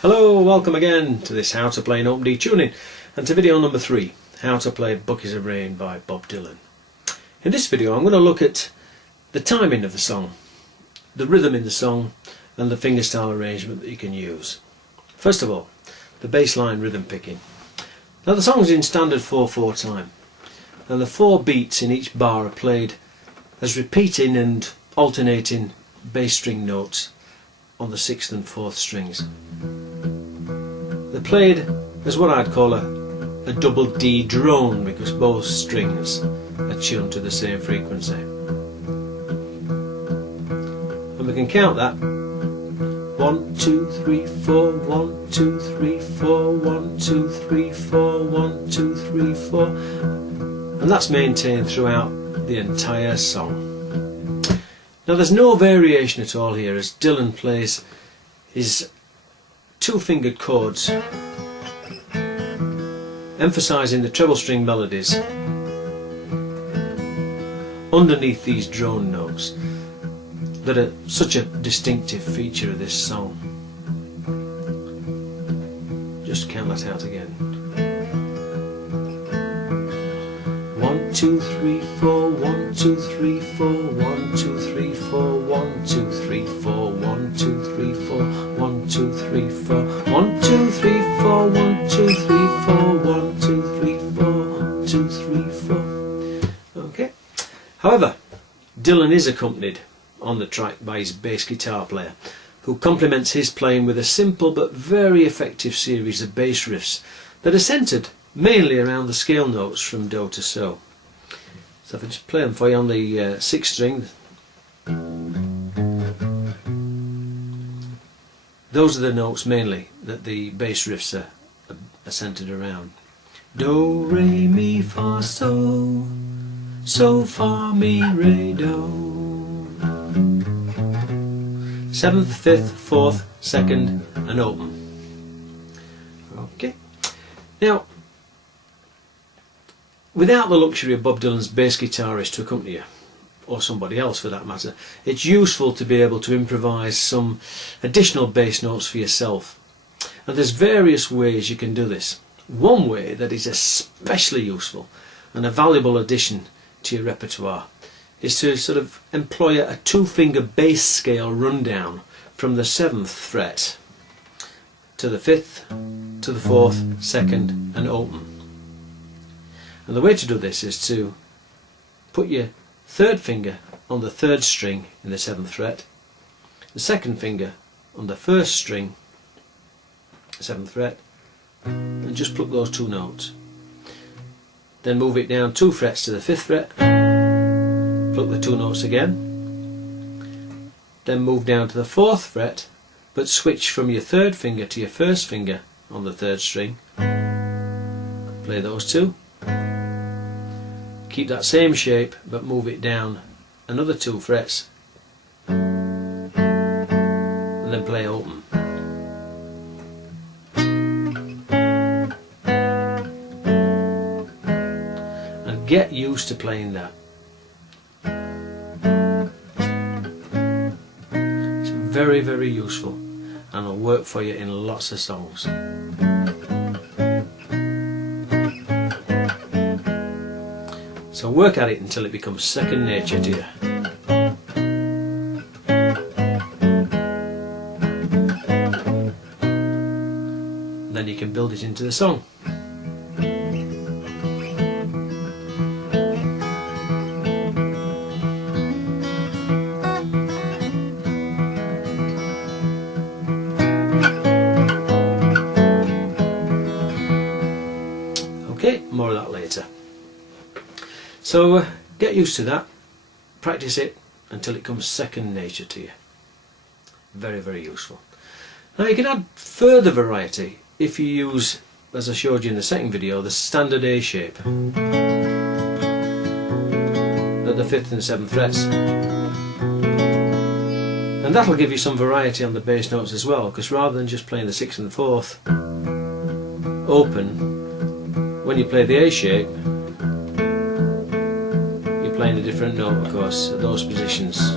Hello, welcome again to this How to Play an Open D tuning and to video number 3, How to Play Buckets of Rain by Bob Dylan. In this video I'm going to look at the timing of the song, the rhythm in the song and the fingerstyle arrangement that you can use. First of all, the bass line rhythm picking. Now the song's in standard 4/4 time and the 4 beats in each bar are played as repeating and alternating bass string notes on the 6th and 4th strings. They're played as what I'd call a double D drone because both strings are tuned to the same frequency. And we can count that 1, 2, 3, 4, 1, 2, 3, 4, 1, 2, 3, 4, 1, 2, 3, 4, and that's maintained throughout the entire song. Now there's no variation at all here as Dylan plays his 2-fingered chords, emphasising the treble string melodies underneath these drone notes that are such a distinctive feature of this song. Just count that out again. 1, 2, 3, 4, 1, 2, 3, 4, 1, 2, 3, 4, 1, 2, 3, 4, 1, 2, 3, 4, 1, 2, 3, 4, 1, 2, 3, 4, 1, 2, 3, 4, 1, 2, 3, 4, 1, 2, 3, 4. Okay. However, Dylan is accompanied on the track by his bass guitar player, who complements his playing with a simple but very effective series of bass riffs that are centred mainly around the scale notes from Do to So. So if I just play them for you on the 6th string, those are the notes mainly that the bass riffs are centred around. Do, re, mi, fa, so, so, fa, mi, re, do. 7th, 5th, 4th, 2nd and open. Okay. Now, without the luxury of Bob Dylan's bass guitarist to accompany you, or somebody else for that matter, it's useful to be able to improvise some additional bass notes for yourself. And there's various ways you can do this. One way that is especially useful and a valuable addition to your repertoire is to sort of employ a 2-finger bass scale rundown from the 7th fret to the 5th, to the 4th, 2nd and open. And the way to do this is to put your 3rd finger on the 3rd string in the 7th fret, the 2nd finger on the 1st string, 7th fret, and just pluck those 2 notes. Then move it down 2 frets to the 5th fret, pluck the 2 notes again, then move down to the 4th fret, but switch from your 3rd finger to your 1st finger on the 3rd string, play those 2. Keep that same shape but move it down another 2 frets and then play open. And get used to playing that. It's very, very useful and will work for you in lots of songs. So work at it until it becomes second nature to you. And then you can build it into the song. Okay, more of that later. So get used to that, practice it until it comes second nature to you. Very, very useful. Now you can add further variety if you use, as I showed you in the second video, the standard A shape at the 5th and 7th frets. And that'll give you some variety on the bass notes as well, because rather than just playing the 6th and the 4th open, when you play the A shape, playing a different note, of course, at those positions.